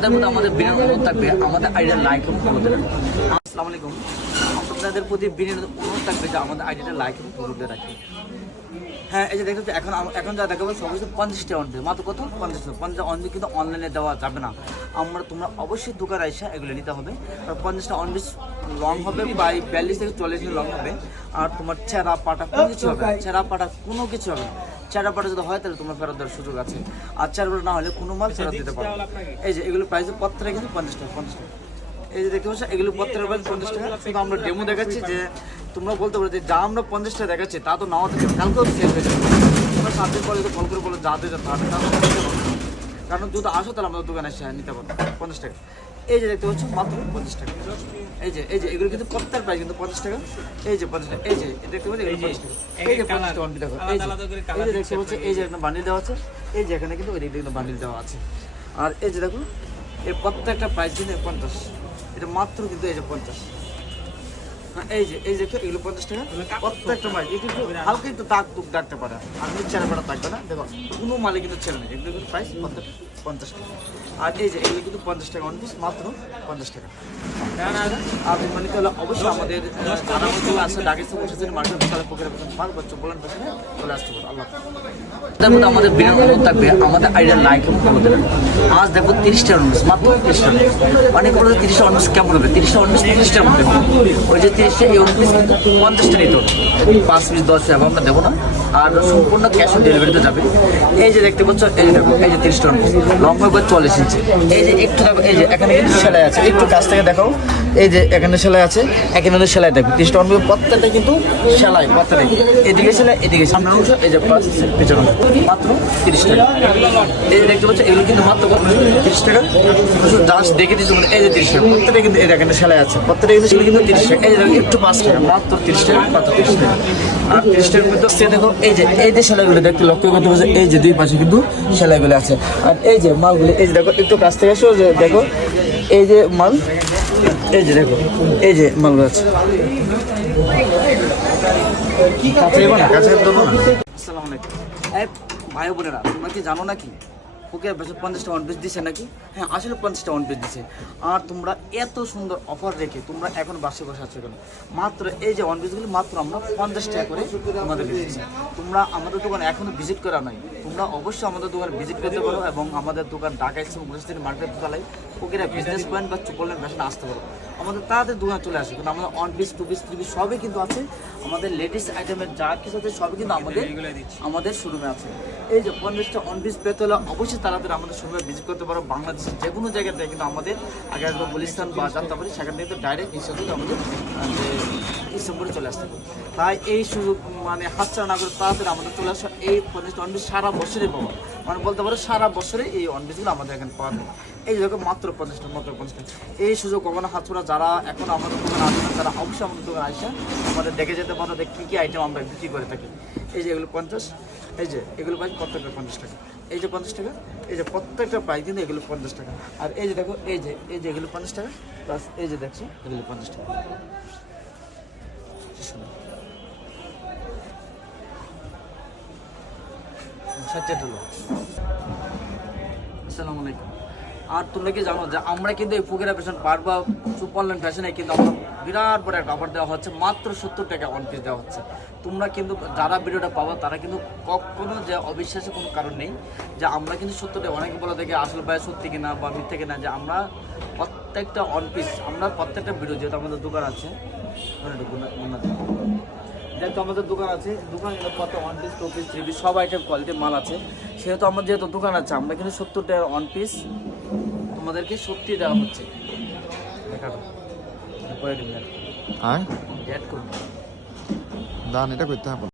আমাদের বিনয় অনুরোধ থাকবে আমাদের আইডিয়া লাইক এবং ফলো দেবেন। আসসালামু আলাইকুম, আপনাদের প্রতি বিনয় অনুরোধ থাকবে যে আমাদের আইডিয়াটা লাইক এবং ফলো দিয়ে রাখি। হ্যাঁ, এই যে দেখতে এখন যা দেখাবো সব কিছু 50টা অন পেজ, মাত্র কত 50 অন পেজ কিন্তু অনলাইনে দেওয়া যাবে না। তোমরা অবশ্যই দোকানে এসে এগুলো নিতে হবে। আর 50টা অন পেজ লং হবে, প্রায় 42 থেকে 40 মিনিট লং হবে। আর তোমার ছেঁড়া পাটা কোনো কিছু হবে, ছেঁড়া পাটা কোনো কিছু হবে না। ছেঁড়া পাটা যদি হয় তাহলে তোমার ফেরত দেওয়ার সুযোগ আছে, আর ছেঁড়া পাটা না হলে কোনো মাল ফেরত দিতে পারো। এই যে এগুলো প্রাইস পত্রে কিন্তু 50 টাকা। এই যে দেখতে পাচ্ছ এগুলো পত্রের প্রাইস 50 টাকা। শুধু আমরা ডেমো দেখাচ্ছি, যে তোমরা বলতে পারো যে যা আমরা 50 টাকা দেখাচ্ছি তা তো নাও থাকে, কালকেও সেল হয়ে যাবে। তোমরা 7 দিন পরে তো ফোন করে বলো যাতে কারণ যদি আসো তাহলে আমাদের দোকানে এসে নিতে পারো 50 টাকা। এই যে দেখতে পাচ্ছ মাত্র 50 টাকা। এই যে এগুলো কিন্তু প্রত্যেক প্রাইস কিন্তু 50 টাকা। এই যে 50 টাকা, এই যে দেখতে পাচ্ছ এগুলো 50 টাকা। এই যে 50 টাকা দেখো, এই যে দেখতে পাচ্ছ এই যে একটা বান্ডিল দেওয়া আছে, এই যে এখানে কিন্তু ওই দিকে কিন্তু বান্ডিল দেওয়া আছে। আর এই যে দেখো এই প্রত্যেকটা প্রাইস কিন্তু 50, এটা মাত্র কিন্তু এই যে 50। এই যে এগুলো 50 টাকা প্রত্যেকটা মাল। একটু হালকা একটু দাগ দুগ ডাকতে পারে, আর ছেঁড়া পাটা থাকবে না। দেখো কোনো মালে কিন্তু ছেড়ে নেই, এগুলো কিন্তু প্রাইস 50 টাকা। আর এই যে এগুলো কিন্তু 50 টাকা অন পিস, মাত্র 50 টাকা। আর মানে তাহলে অবশ্যই আমাদের যারা চলে আসে ডাকেছে বসেছেন মার্কেট তাহলে পকেটে বলেন পেছনে চলে আসতে পারো। আল্লাহ তারপর আমাদের বিনয় অনুরোধ থাকবে আমাদের আইডিয়া লাইক এবং ফলো দেবেন। আজ দেখো 30টা অন পিস, মাত্র 30 টাকা। অনেক বড় 30টা অন পিস কেমন হবে? 30টা অন পিস 30 টাকা মধ্যে ওই যে 30টা এই অন পিস কিন্তু 50টা নিতে হবে, 5 পিস 10 টাকা আমরা দেবো না। আর সম্পূর্ণ ক্যাশ অন ডেলিভারিতে যাবে। এই যে দেখতে পাচ্ছ এই যে দেখো এই যে 30টা অন পিস লং হবে 40 ইঞ্চি। এই যে একটু দেখো এই যে এখানে কিন্তু সেলাই আছে, একটু কাছ থেকে দেখাও। এই যে এখানে সেলাই আছে, এখানে সেলাই দেখো 30টা অন পিস প্রত্যেকটা কিন্তু সেলাই, প্রত্যেকটা এদিকে সেলাই এদিকে সামনের অংশ, এই যে পিছনের অংশ মাত্র 30 টাকা। এই যে দেখতে পাচ্ছ এগুলো কিন্তু মাত্র 30 টাকা। জাস্ট দেখে দিচ্ছি এই যে 30 টাকা প্রত্যেকটা কিন্তু এখানে সেলাই আছে, প্রত্যেকটা কিন্তু সেগুলো কিন্তু 30 টাকা। এই যে দেখো একটু 5 টাকা, মাত্র 30 টাকা, মাত্র 30 টাকা। আর 30 টাকার ভিতরে দেখো এই যে সেলাইগুলো দেখতে লক্ষ্য করতে পারছো, এই যে দুই পাশে কিন্তু সেলাইগুলো আছে। আর এই যে মালগুলো এই যে দেখো একটু কাছ থেকে আসো, যে দেখো এই যে মাল, এই যে দেখো এই যে মালগুলো আছে। আসসালামু আলাইকুম ভাই বোনেরা, তোমরা কি জানো নাকি ওকে 50টা অন পিস দিচ্ছে নাকি? হ্যাঁ, আসলে 50টা অন পিস দিচ্ছে। আর তোমরা এত সুন্দর অফার রেখে তোমরা এখন বসে আছো কেন? মাত্র এই যে অন পিসগুলো মাত্র আমরা 50 টাকা করে তোমাদের দিচ্ছি। তোমরা আমাদের দোকানে এখনো ভিজিট করা নাই, তোমরা অবশ্যই আমাদের দোকানে ভিজিট করতে পারো। এবং আমাদের দোকান ঢাকা ইসলাম মার্কেট দোকানে ওকেরা বিজনেস পয়েন্ট বা চুপলেন ফ্যাশন আসতে পারো। আমাদের তাদের দোকানে চলে আসে, কিন্তু আমাদের অন পিস 2 পিস 3 পিস সবই কিন্তু আছে। আমাদের লেডিস আইটেমের যা কিছু আছে সবই কিন্তু আমাদের শোরুমে আছে। এই যে 50টা অন পিস পেতে হলে অবশ্যই তাড়াতাড়ি আমাদের শোরুমে ভিজিট করতে পারো। বাংলাদেশের যে কোনো জায়গা থেকে কিন্তু আমাদের আগে আসবো গুলিস্তান বা যাত্রাবাড়ি, সেখান থেকে ডাইরেক্ট হিসাবে আমাদের ইসলামপুরে চলে আসতে পারো। তাই এই সুযোগ মানে হাতছাড়া না করে তাড়াতাড়ি আমাদের চলে আসো। এই 50টা অন পিস সারা বছরই পাবো, মানে বলতে পারো সারা বছরে এই অন পিসগুলো আমাদের এখানে পাওয়া যায়। এই যে মাত্র 50টা, মাত্র 50টা। এই সুযোগ কখনো হাতছাড়া যারা এখন আমাদের দোকানে আসবে না তারা অবশ্যই আমাদের দোকানে আসে আমাদের দেখে যেতে পারো যে কী আইটেম আমরা বিক্রি করে থাকি। এই যে এগুলো 50, এই যে এগুলো প্রাইস প্রত্যেকটা 50 টাকা। এই যে 50 টাকা, এই যে প্রত্যেকটা প্রাইস কিন্তু এগুলো 50 টাকা। আর এই যে দেখো এই যে এগুলো 50 টাকা প্লাস এই যে দেখছো এগুলো 50 টাকা। আসসালামু আলাইকুম। আর তোমরা কি জানো যে আমরা কিন্তু এই ফুকেরা ফ্যাশন পার্ক বা সুপারল্যান্ড ফ্যাশনে কিন্তু আমরা বিরাট বড় একটা অফার দেওয়া হচ্ছে, মাত্র 70 টাকা অন পিস দেওয়া হচ্ছে। তোমরা কিন্তু যারা ভিডিওটা পাবো তারা কিন্তু কখনো যে অবিশ্বাসের কোনো কারণ নেই, যে আমরা কিন্তু 70 টাকা, অনেকে বলে দেখে আসলে ভাই সত্যি কিনা বা মিথ্যে কিনা, যে আমরা প্রত্যেকটা অন পিস আমরা প্রত্যেকটা ভিডিও যেহেতু আমাদের দোকান আছে, যেহেতু আমাদের দোকান আছে, দোকান কিন্তু কত ওয়ান পিস 2 পিস 3 পিস সব আইটেম কোয়ালিটির মাল আছে, সেহেতু আমার যেহেতু দোকান আছে আমরা কিন্তু 70 টাকা ওয়ান পিস তোমাদেরকে সত্যি দেওয়া হচ্ছে। দান এটা করতে হবে।